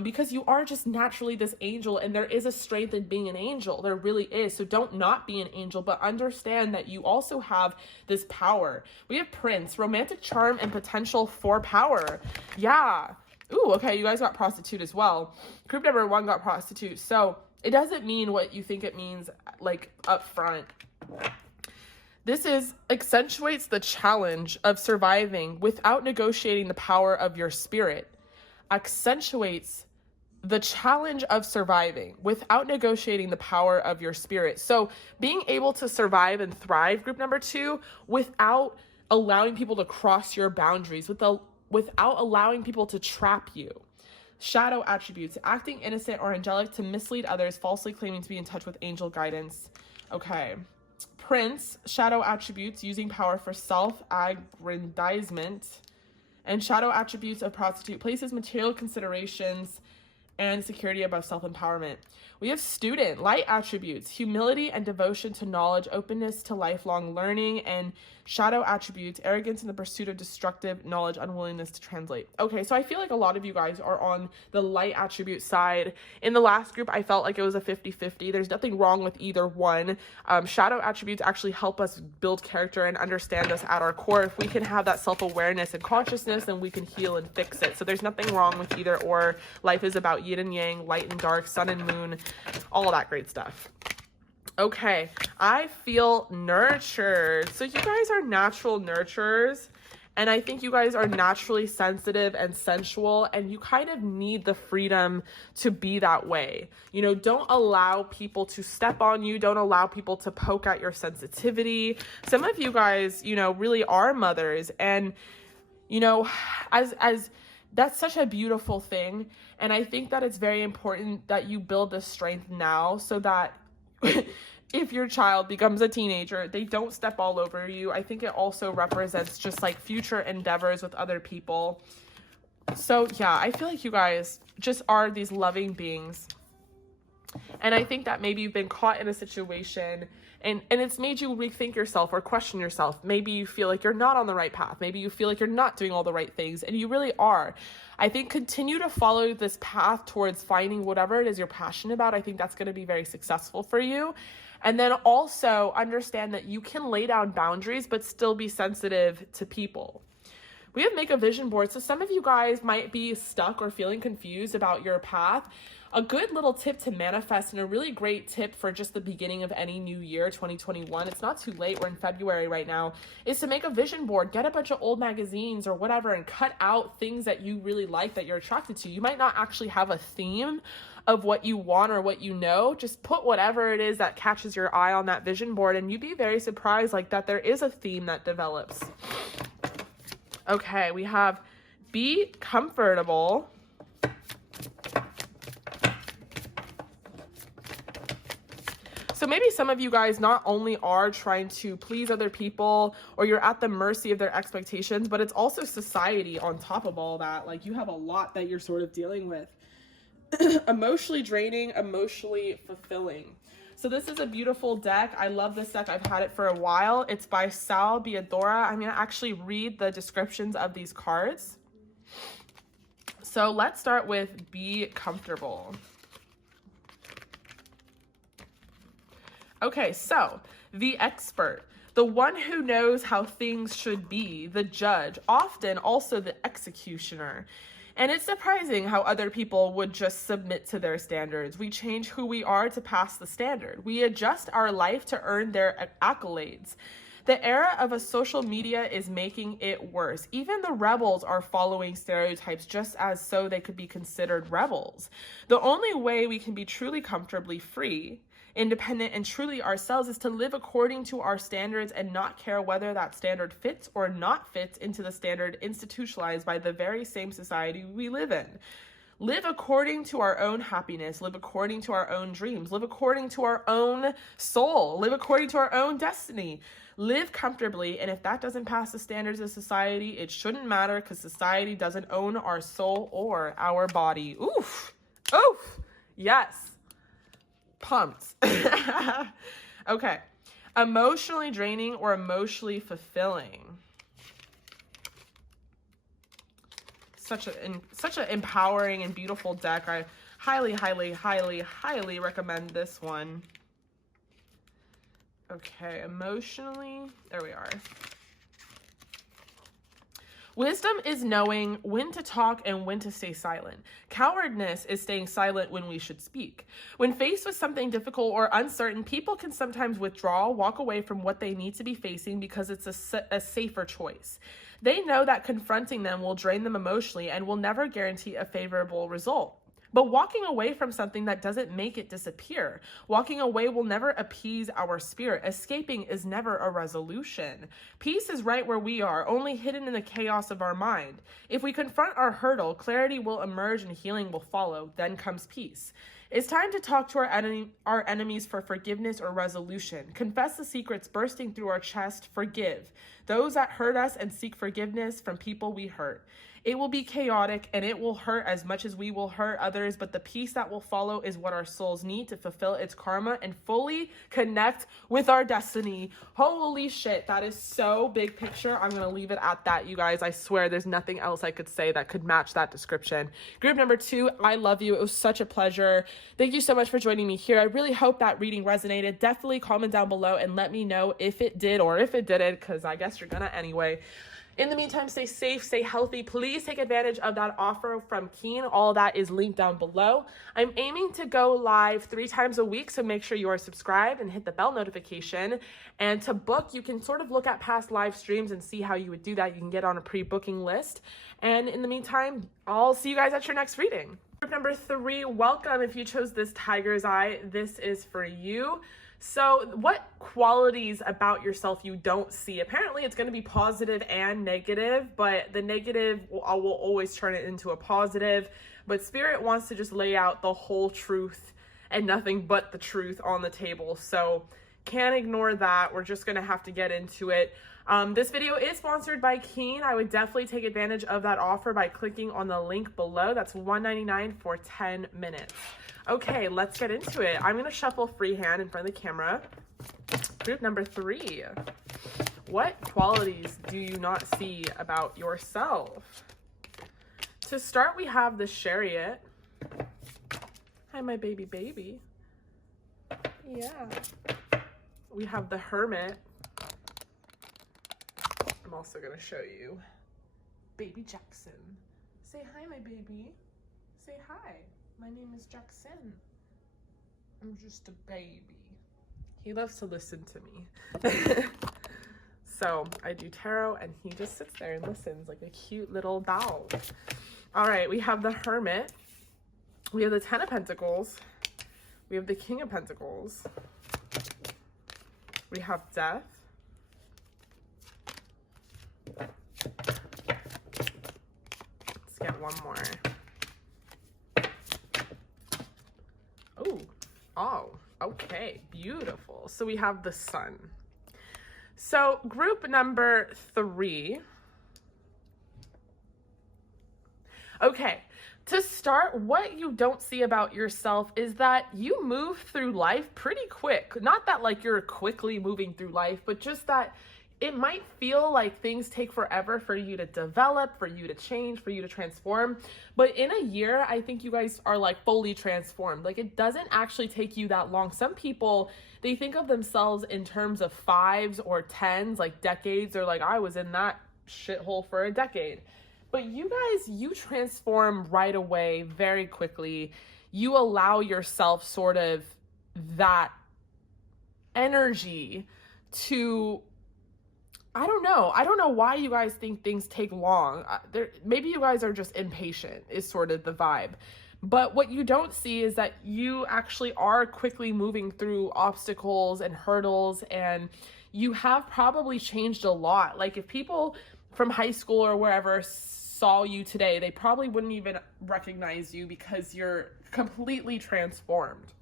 because you are just naturally this angel, and there is a strength in being an angel. There really is. So don't not be an angel, but understand that you also have this power. We have Prince, romantic charm and potential for power. Yeah. Ooh, okay, you guys got prostitute as well. Group number 1 got prostitute. So it doesn't mean what you think it means, like, up front. This accentuates the challenge of surviving without negotiating the power of your spirit. Accentuates the challenge of surviving without negotiating the power of your spirit. So being able to survive and thrive, group number 2, without allowing people to cross your boundaries, without allowing people to trap you. Shadow attributes, acting innocent or angelic to mislead others, falsely claiming to be in touch with angel guidance. Okay. Prince, shadow attributes, using power for self-aggrandizement. And shadow attributes of prostitute, places material considerations and security above self-empowerment. We have student, light attributes, humility and devotion to knowledge, openness to lifelong learning, and shadow attributes, arrogance in the pursuit of destructive knowledge, unwillingness to translate. Okay, so I feel like a lot of you guys are on the light attribute side. In the last group, I felt like it was a 50-50. There's nothing wrong with either one. Shadow attributes actually help us build character and understand us at our core. If we can have that self-awareness and consciousness, then we can heal and fix it. So there's nothing wrong with either or. Life is about yin and yang, light and dark, sun and moon, all that great stuff. Okay, I feel nurtured. So you guys are natural nurturers, and I think you guys are naturally sensitive and sensual, and you kind of need the freedom to be that way. You know, don't allow people to step on you. Don't allow people to poke at your sensitivity. Some of you guys, you know, really are mothers, and, you know, as that's such a beautiful thing. And I think that it's very important that you build this strength now so that if your child becomes a teenager, they don't step all over you. I think it also represents just like future endeavors with other people. So yeah, I feel like you guys just are these loving beings. And I think that maybe you've been caught in a situation and it's made you rethink yourself or question yourself. Maybe you feel like you're not on the right path. Maybe you feel like you're not doing all the right things, and you really are. I think continue to follow this path towards finding whatever it is you're passionate about. I think that's going to be very successful for you. And then also understand that you can lay down boundaries, but still be sensitive to people. We have make a vision board. So some of you guys might be stuck or feeling confused about your path. A good little tip to manifest, and a really great tip for just the beginning of any new year, 2021, it's not too late, we're in February right now, is to make a vision board. Get a bunch of old magazines or whatever and cut out things that you really like, that you're attracted to. You might not actually have a theme of what you want or what you know. Just put whatever it is that catches your eye on that vision board, and you'd be very surprised like that there is a theme that develops. Okay, we have be comfortable. So maybe some of you guys not only are trying to please other people or you're at the mercy of their expectations, but it's also society on top of all that. Like you have a lot that you're sort of dealing with. Emotionally draining, emotionally fulfilling. So this is a beautiful deck. I love this deck. I've had it for a while. It's by Sal Biadora. I'm going to actually read the descriptions of these cards. So let's start with be comfortable. Okay, so the expert, the one who knows how things should be, the judge, often also the executioner. And it's surprising how other people would just submit to their standards. We change who we are to pass the standard. We adjust our life to earn their accolades. The era of a social media is making it worse. Even the rebels are following stereotypes just as so they could be considered rebels. The only way we can be truly comfortably free, independent, and truly ourselves is to live according to our standards and not care whether that standard fits or not fits into the standard institutionalized by the very same society we live in. Live according to our own happiness, live according to our own dreams, live according to our own soul, live according to our own destiny. Live comfortably, and if that doesn't pass the standards of society, it shouldn't matter because society doesn't own our soul or our body. Oof, oof, yes. Pumped. Okay. Emotionally draining or emotionally fulfilling. such an empowering and beautiful deck. I highly, highly, highly, highly recommend this one. Okay, emotionally, there we are. Wisdom is knowing when to talk and when to stay silent. Cowardness is staying silent when we should speak. When faced with something difficult or uncertain, people can sometimes withdraw, walk away from what they need to be facing because it's a safer choice. They know that confronting them will drain them emotionally and will never guarantee a favorable result. But walking away from something that doesn't make it disappear. Walking away will never appease our spirit. Escaping is never a resolution. Peace is right where we are, only hidden in the chaos of our mind. If we confront our hurdle, clarity will emerge and healing will follow. Then comes peace. It's time to talk to our enemies for forgiveness or resolution. Confess the secrets bursting through our chest. Forgive those that hurt us and seek forgiveness from people we hurt. It will be chaotic and it will hurt as much as we will hurt others, but the peace that will follow is what our souls need to fulfill its karma and fully connect with our destiny. Holy shit, that is so big picture. I'm going to leave it at that, you guys. I swear there's nothing else I could say that could match that description. Group number 2, I love you. It was such a pleasure. Thank you so much for joining me here. I really hope that reading resonated. Definitely comment down below and let me know if it did or if it didn't, because I guess you're gonna anyway. In the meantime, stay safe, stay healthy. Please take advantage of that offer from Keen. All that is linked down below. I'm aiming to go live 3 times a week, so make sure you are subscribed and hit the bell notification. And to book, you can sort of look at past live streams and see how you would do that. You can get on a pre-booking list. And in the meantime, I'll see you guys at your next reading. Group number 3, welcome. If you chose this tiger's eye, this is for you. So what qualities about yourself you don't see? Apparently it's going to be positive and negative, but the negative will always turn it into a positive. But Spirit wants to just lay out the whole truth and nothing but the truth on the table. So can't ignore that. We're just going to have to get into it. This video is sponsored by Keen. I would definitely take advantage of that offer by clicking on the link below. That's $1.99 for 10 minutes. Okay, let's get into it. I'm going to shuffle freehand in front of the camera. Group number 3. What qualities do you not see about yourself? To start, we have the Chariot. Hi, my baby baby. Yeah. We have the Hermit. I'm also going to show you baby Jaxson. Say hi, my baby. Say hi. My name is Jaxson. I'm just a baby. He loves to listen to me. So I do tarot and he just sits there and listens like a cute little doll. All right, we have the Hermit. We have the 10 of Pentacles. We have the King of Pentacles. We have Death. Let's get one more. Oh, okay, beautiful. So we have the Sun. So group number 3. Okay, to start, what you don't see about yourself is that you move through life pretty quick. Not that like you're quickly moving through life, but just that it might feel like things take forever for you to develop, for you to change, for you to transform. But in a year, I think you guys are like fully transformed. Like it doesn't actually take you that long. Some people, they think of themselves in terms of 5s or 10s, like decades, or like I was in that shithole for a decade. But you guys, you transform right away, very quickly. You allow yourself sort of that energy to, I don't know why you guys think things take long. Maybe you guys are just impatient is sort of the vibe. But what you don't see is that you actually are quickly moving through obstacles and hurdles, and you have probably changed a lot. Like if people from high school or wherever saw you today, they probably wouldn't even recognize you because you're completely transformed.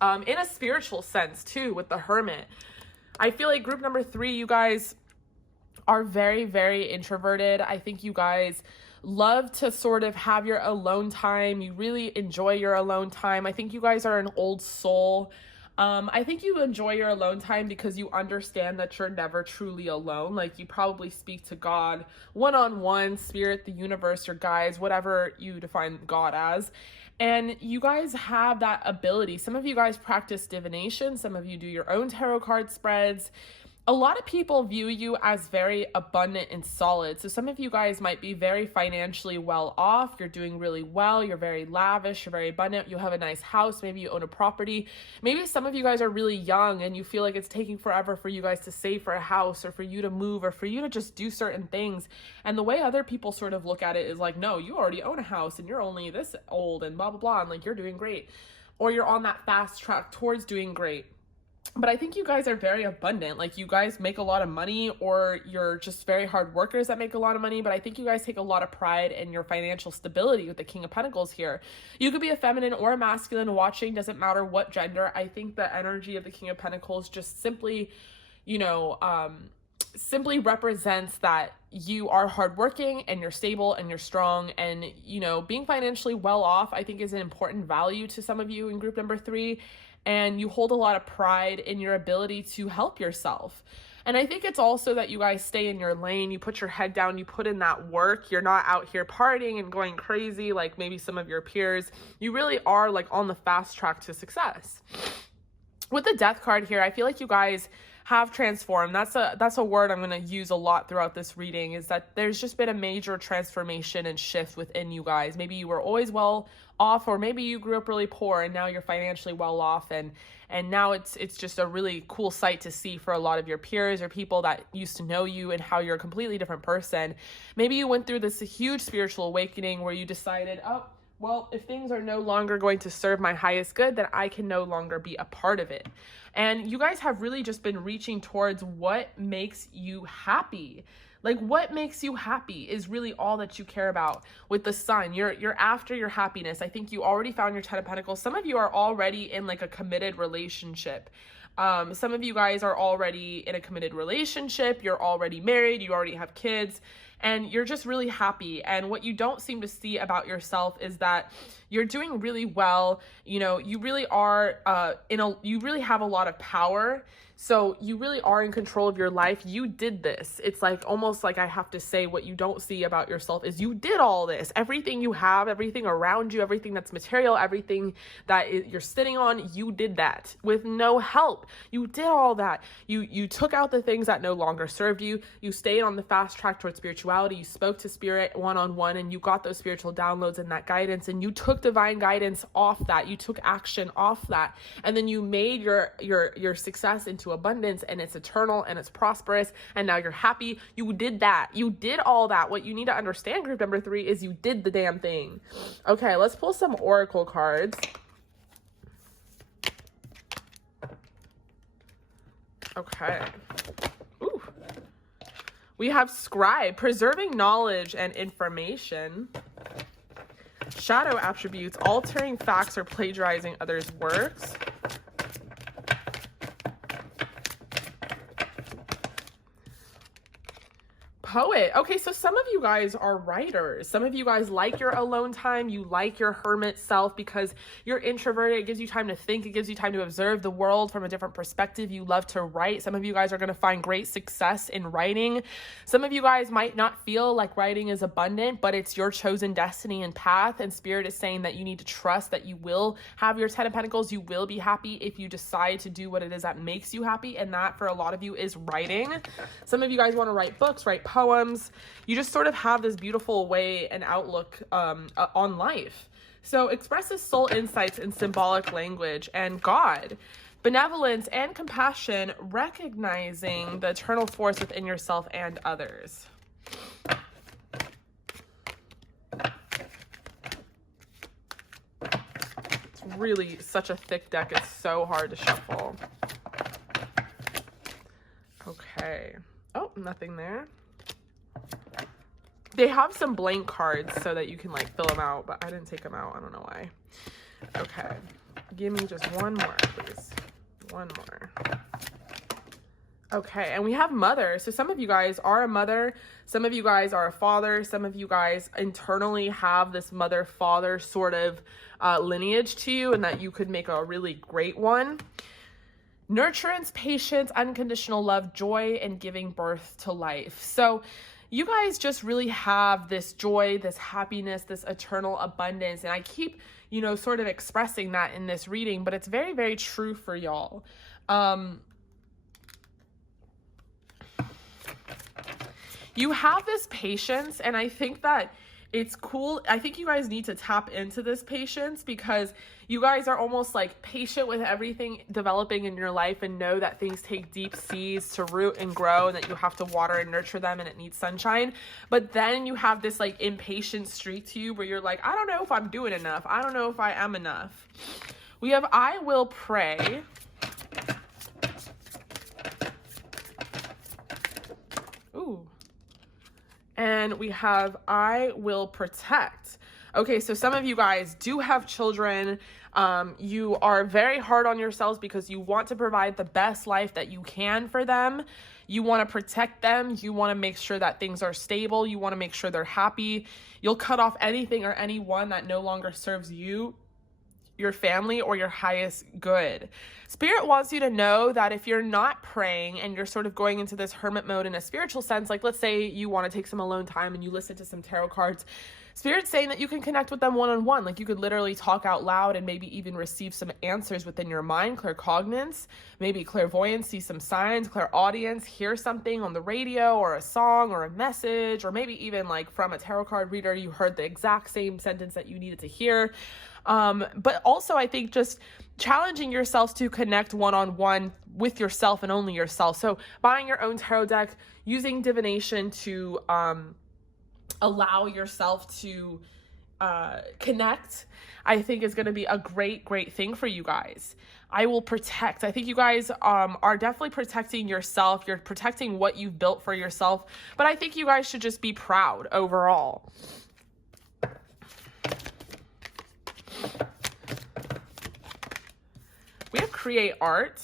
In a spiritual sense too, with the Hermit, I feel like group number 3, you guys are very, very introverted. I think you guys love to sort of have your alone time. You really enjoy your alone time. I think you guys are an old soul. I think you enjoy your alone time because you understand that you're never truly alone. Like, you probably speak to God one-on-one, spirit, the universe, your guides, whatever you define God as. And you guys have that ability. Some of you guys practice divination. Some of you do your own tarot card spreads. A lot of people view you as very abundant and solid. So some of you guys might be very financially well off. You're doing really well. You're very lavish. You're very abundant. You have a nice house. Maybe you own a property. Maybe some of you guys are really young and you feel like it's taking forever for you guys to save for a house or for you to move or for you to just do certain things. And the way other people sort of look at it is like, no, you already own a house and you're only this old and blah, blah, blah. And like, you're doing great. Or you're on that fast track towards doing great. But I think you guys are very abundant. Like, you guys make a lot of money, or you're just very hard workers that make a lot of money. But I think you guys take a lot of pride in your financial stability with the King of Pentacles here. You could be a feminine or a masculine watching, doesn't matter what gender. I think the energy of the King of Pentacles just simply, simply represents that you are hardworking and you're stable and you're strong. And, being financially well off, I think, is an important value to some of you in group number 3. And you hold a lot of pride in your ability to help yourself. And I think it's also that you guys stay in your lane. You put your head down, you put in that work. You're not out here partying and going crazy like maybe some of your peers. You really are like on the fast track to success. With the Death card here, I feel like you guys have transformed. That's a word I'm going to use a lot throughout this reading, is that there's just been a major transformation and shift within you guys. Maybe you were always well off, or maybe you grew up really poor and now you're financially well off, and now it's just a really cool sight to see for a lot of your peers or people that used to know you, and how you're a completely different person. Maybe you went through this huge spiritual awakening where you decided, oh, well, if things are no longer going to serve my highest good, then I can no longer be a part of it. And you guys have really just been reaching towards what makes you happy. Like, what makes you happy is really all that you care about with the Sun. You're after your happiness. I think you already found your 10 of Pentacles. Some of you are already in like a committed relationship. Some of you guys are already in a committed relationship. You're already married. You already have kids. And you're just really happy. And what you don't seem to see about yourself is that you're doing really well. You really are you really have a lot of power. So you really are in control of your life. You did this. It's like almost like I have to say, what you don't see about yourself is you did all this. Everything you have, everything around you, everything that's material, everything that you're sitting on, you did that with no help. You did all that. You took out the things that no longer served you. You stayed on the fast track towards spirituality. You spoke to spirit one-on-one, and you got those spiritual downloads and that guidance, and you took divine guidance off that. You took action off that. And then you made your success into abundance, and it's eternal and it's prosperous, and now you're happy. You did that. You did all that. What you need to understand, group number 3, is you did the damn thing. Okay, let's pull some oracle cards. Okay. Ooh. We have Scribe, preserving knowledge and information. Shadow attributes, altering facts or plagiarizing others' works. Poet. Okay, so some of you guys are writers. Some of you guys like your alone time. You like your hermit self because you're introverted. It gives you time to think. It gives you time to observe the world from a different perspective. You love to write. Some of you guys are going to find great success in writing. Some of you guys might not feel like writing is abundant, but it's your chosen destiny and path. And Spirit is saying that you need to trust that you will have your 10 of Pentacles. You will be happy if you decide to do what it is that makes you happy. And that for a lot of you is writing. Some of you guys want to write books, write poems. You just sort of have this beautiful way and outlook on life. So expresses soul insights in symbolic language, and God, benevolence and compassion, recognizing the eternal force within yourself and others. It's really such a thick deck. It's so hard to shuffle. Okay. Oh, nothing there. They have some blank cards so that you can like fill them out, but I didn't take them out. I don't know why. Okay. Give me just one more, please. One more. Okay, and we have mother. So some of you guys are a mother. Some of you guys are a father. Some of you guys internally have this mother-father sort of lineage to you, and that you could make a really great one. nurturance, patience, unconditional love, joy, and giving birth to life. So you guys just really have this joy, this happiness, this eternal abundance. And I keep, you know, sort of expressing that in this reading, but it's very, very true for y'all. You have this patience, and I think that it's cool. I think you guys need to tap into this patience, because you guys are almost like patient with everything developing in your life, and know that things take deep seeds to root and grow, and that you have to water and nurture them, and it needs sunshine. But then you have this like impatient streak to you where you're like, I don't know if I'm doing enough. I don't know if I am enough. We have I will pray. Ooh. And we have I will protect. Okay, so some of you guys do have children. You are very hard on yourselves because you want to provide the best life that you can for them. You want to protect them. You want to make sure that things are stable. You want to make sure they're happy. You'll cut off anything or anyone that no longer serves you, your family, or your highest good. Spirit wants you to know that if you're not praying and you're sort of going into this hermit mode in a spiritual sense, like let's say you want to take some alone time and you listen to some tarot cards, Spirit's saying that you can connect with them one-on-one. Like you could literally talk out loud and maybe even receive some answers within your mind, claircognizance, maybe clairvoyance, see some signs, clairaudience, hear something on the radio or a song or a message, or maybe even like from a tarot card reader, you heard the exact same sentence that you needed to hear. But also I think just challenging yourselves to connect one-on-one with yourself and only yourself. So buying your own tarot deck, using divination to allow yourself to connect, I think is going to be a great, great thing for you guys. I will protect. I think you guys are definitely protecting yourself. You're protecting what you've built for yourself. But I think you guys should just be proud overall. We have create art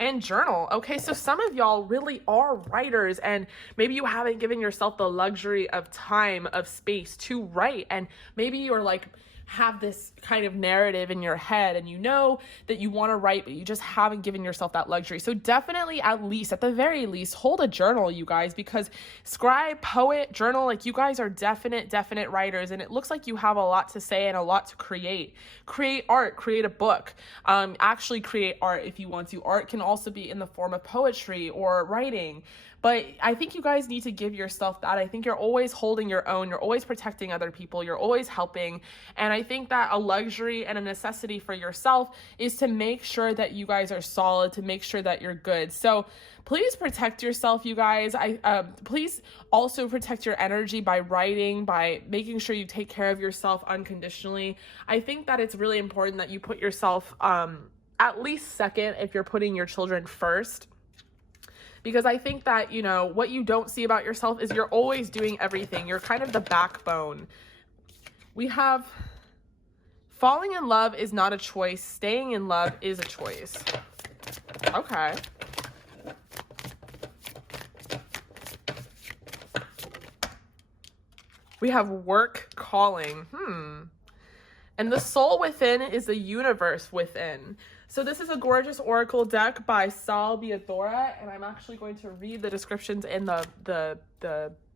and journal. Okay, so some of y'all really are writers, and maybe you haven't given yourself the luxury of time, of space to write, and maybe you're like have this kind of narrative in your head and you know that you want to write, but you just haven't given yourself that luxury. So definitely, at the very least, hold a journal, you guys, because scribe, poet, journal, like you guys are definite writers, and it looks like you have a lot to say and a lot to create. Create art, create a book, actually create art if you want to. Art can also be in the form of poetry or writing. But I think you guys need to give yourself that. I think you're always holding your own. You're always protecting other people. You're always helping. And I think that a luxury and a necessity for yourself is to make sure that you guys are solid, to make sure that you're good. So please protect yourself, you guys. Please also protect your energy by writing, by making sure you take care of yourself unconditionally. I think that it's really important that you put yourself at least second if you're putting your children first. Because I think that, you know, what you don't see about yourself is you're always doing everything. You're kind of the backbone. We have falling in love is not a choice. Staying in love is a choice. Okay. We have work calling. And the soul within is the universe within. So this is a gorgeous oracle deck by Salvatore, and I'm actually going to read the descriptions in the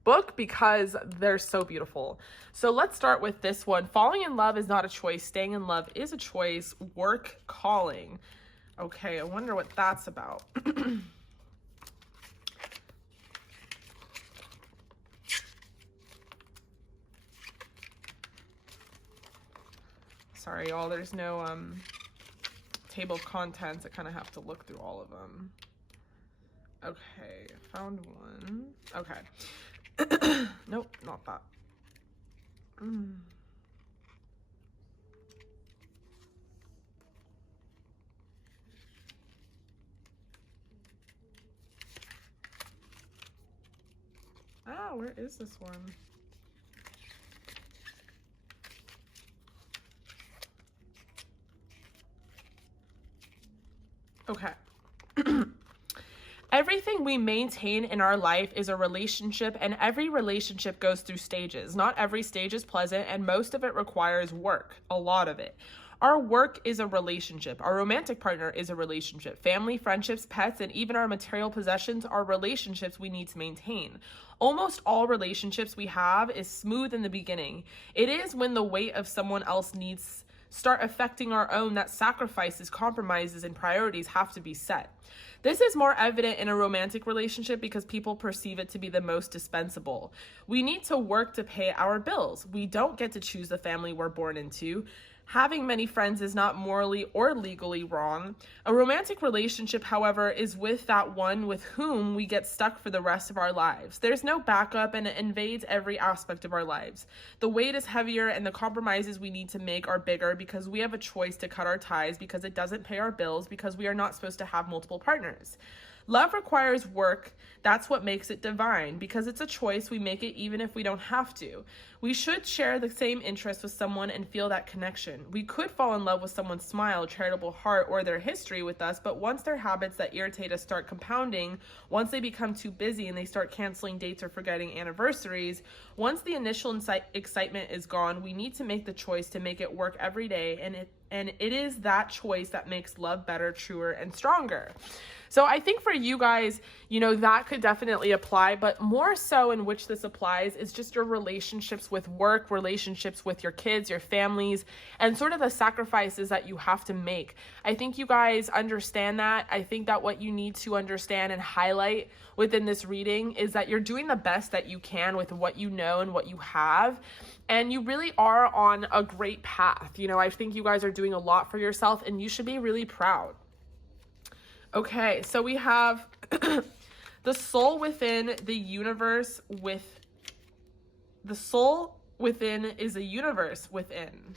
book because they're so beautiful. So let's start with this one. Falling in love is not a choice. Staying in love is a choice. Work calling. Okay, I wonder what that's about. Sorry, y'all, there's no table of contents. I kind of have to look through all of them. Okay, found one. Okay. Nope, not that. Where is this one? Okay. Everything we maintain in our life is a relationship, and every relationship goes through stages. Not every stage is pleasant, and most of it requires work, a lot of it. Our work is a relationship. Our romantic partner is a relationship. Family, friendships, pets, and even our material possessions are relationships we need to maintain. Almost all relationships we have is smooth in the beginning. It is when the weight of someone else's needs start affecting our own that sacrifices, compromises, and priorities have to be set. This is more evident in a romantic relationship because people perceive it to be the most dispensable. We need to work to pay our bills. We don't get to choose the family we're born into. Having many friends is not morally or legally wrong. A romantic relationship, however, is with that one with whom we get stuck for the rest of our lives. There's no backup, and it invades every aspect of our lives. The weight is heavier and the compromises we need to make are bigger because we have a choice to cut our ties, because it doesn't pay our bills, because we are not supposed to have multiple partners. Love requires work. That's what makes it divine. Because it's a choice, we make it even if we don't have to. We should share the same interests with someone and feel that connection. We could fall in love with someone's smile, charitable heart, or their history with us, but once their habits that irritate us start compounding, once they become too busy and they start canceling dates or forgetting anniversaries, once the initial excitement is gone, we need to make the choice to make it work every day, and it is that choice that makes love better, truer, and stronger. So I think for you guys, that could definitely apply, but more so in which this applies is just your relationships with work, relationships with your kids, your families, and sort of the sacrifices that you have to make. I think you guys understand that. I think that what you need to understand and highlight within this reading is that you're doing the best that you can with what you know and what you have. And you really are on a great path. I think you guys are doing a lot for yourself and you should be really proud. Okay, so we have the soul within the universe the soul within is a universe within.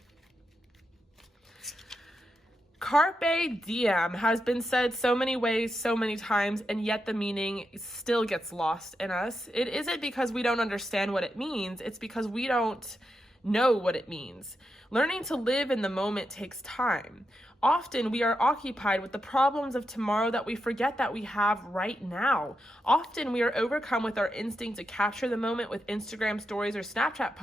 Carpe diem has been said so many ways, so many times, and yet the meaning still gets lost in us. It isn't because we don't understand what it means, it's because we don't know what it means. Learning to live in the moment takes time. Often we are occupied with the problems of tomorrow that we forget that we have right now. Often we are overcome with our instinct to capture the moment with Instagram stories or Snapchat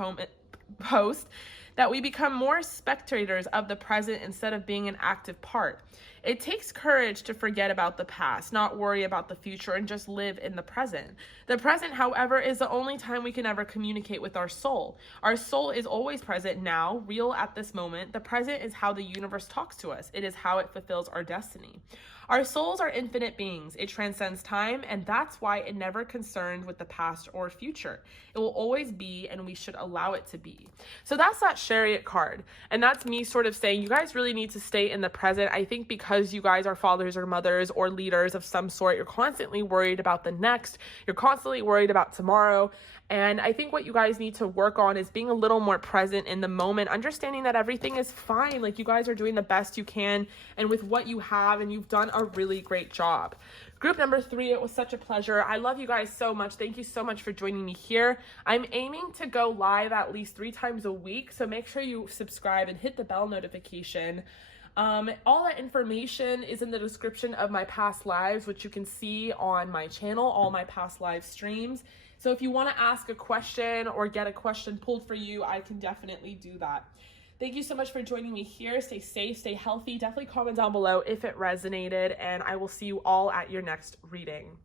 posts that we become more spectators of the present instead of being an active part. It takes courage to forget about the past, not worry about the future, and just live in the present. The present, however, is the only time we can ever communicate with our soul. Our soul is always present now, real at this moment. The present is how the universe talks to us. It is how it fulfills our destiny. Our souls are infinite beings. It transcends time, and that's why it never concerned with the past or future. It will always be, and we should allow it to be. So that's that Chariot card. And that's me sort of saying you guys really need to stay in the present. I think because you guys are fathers or mothers or leaders of some sort, you're constantly worried about the next. You're constantly worried about tomorrow. And I think what you guys need to work on is being a little more present in the moment, understanding that everything is fine. Like, you guys are doing the best you can and with what you have, and you've done a really great job. Group number 3, it was such a pleasure. I love you guys so much. Thank you so much for joining me here. I'm aiming to go live at least 3 times a week, so make sure you subscribe and hit the bell notification. All that information is in the description of my past lives, which you can see on my channel, all my past live streams. So if you want to ask a question or get a question pulled for you, I can definitely do that. Thank you so much for joining me here. Stay safe, stay healthy. Definitely comment down below if it resonated, and I will see you all at your next reading.